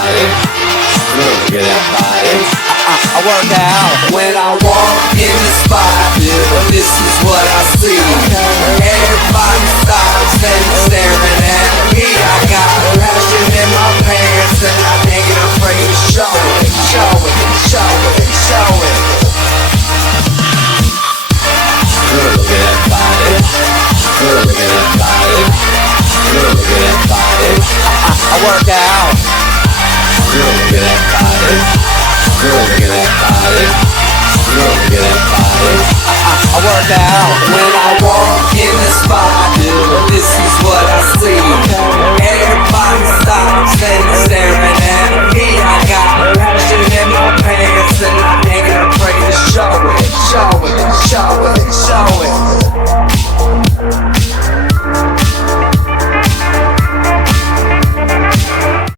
body. Look at that body. I work out. When I walk in the spot, this is what I see. Everybody stops and staring at me. I got passion in my pants and I ain't afraid to show it, show it, show it, show it. Look at that body. Look at that body. Look at that body. I work out. Look at that body. Look at that body. Look at that body. I work out. When I walk in the spot, this is what I see. Everybody stops and